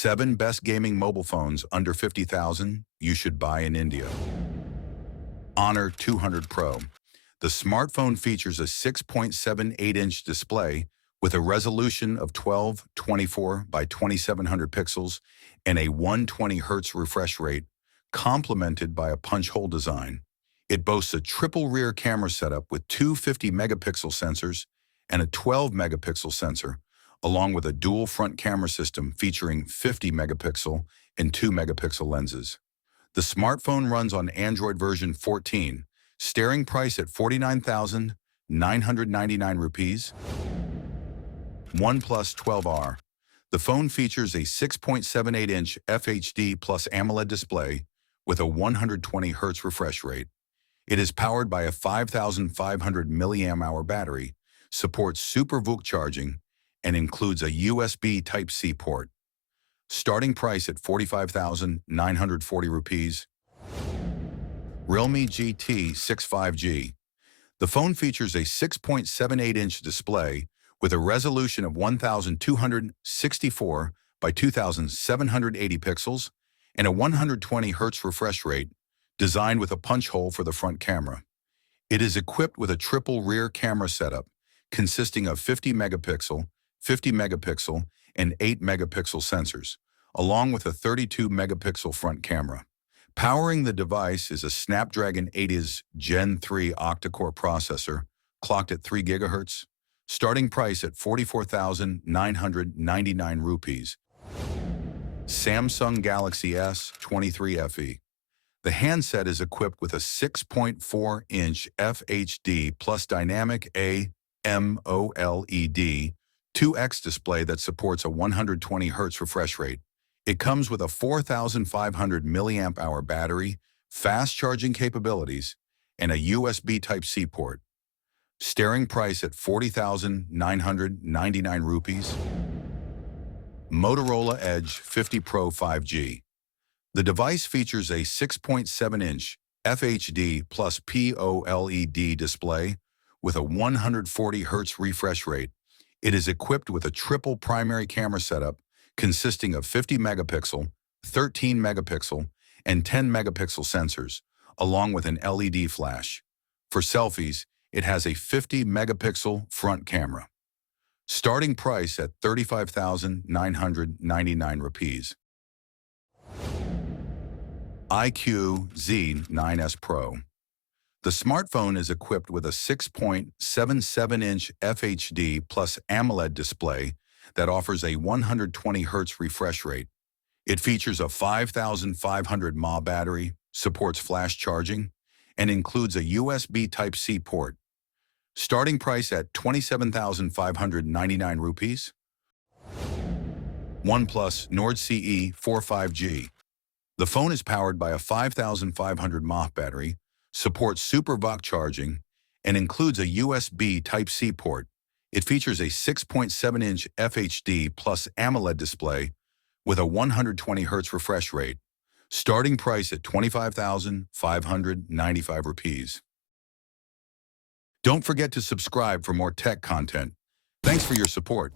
7 best gaming mobile phones under 50,000 you should buy in India. Honor 200 Pro. The smartphone features a 6.78-inch display with a resolution of 1224 by 2700 pixels and a 120 Hz refresh rate, complemented by a punch-hole design. It boasts a triple rear camera setup with two 50-megapixel sensors and a 12-megapixel sensor, along with a dual front camera system featuring 50-megapixel and 2-megapixel lenses. The smartphone runs on Android version 14, starting price at 49,999 rupees. OnePlus 12R. The phone features a 6.78-inch FHD plus AMOLED display with a 120 Hz refresh rate. It is powered by a 5,500 mAh battery, supports Super VOOC charging, and includes a USB Type-C port. Starting price at 45,940 rupees. Realme GT 6 5G. The phone features a 6.78-inch display with a resolution of 1,264 by 2,780 pixels and a 120 Hz refresh rate, designed with a punch hole for the front camera. It is equipped with a triple rear camera setup consisting of 50-megapixel, 50-megapixel, and 8-megapixel sensors, along with a 32-megapixel front camera. Powering the device is a Snapdragon 8's Gen 3 octa-core processor, clocked at 3 GHz, starting price at 44,999 rupees. Samsung Galaxy S23 FE. The handset is equipped with a 6.4-inch FHD plus dynamic AMOLED 2X display that supports a 120 Hz refresh rate. It comes with a 4,500 mAh battery, fast charging capabilities, and a USB Type-C port. Starting price at 40,999 rupees. Motorola Edge 50 Pro 5G. The device features a 6.7-inch FHD plus POLED display with a 140 Hz refresh rate. It is equipped with a triple primary camera setup consisting of 50-megapixel, 13-megapixel, and 10-megapixel sensors, along with an LED flash. For selfies, it has a 50-megapixel front camera. Starting price at 35,999 rupees. iQOO Z9S Pro. The smartphone is equipped with a 6.77-inch FHD plus AMOLED display that offers a 120 Hz refresh rate. It features a 5,500 mAh battery, supports flash charging, and includes a USB Type-C port. Starting price at 27,599 rupees. OnePlus Nord CE 4 5G. The phone is powered by a 5,500 mAh battery, supports Super VOOC charging, and includes a USB Type-C port. It features a 6.7-inch FHD plus AMOLED display with a 120 Hz refresh rate. Starting price at 25,595 rupees. Don't forget to subscribe for more tech content. Thanks for your support.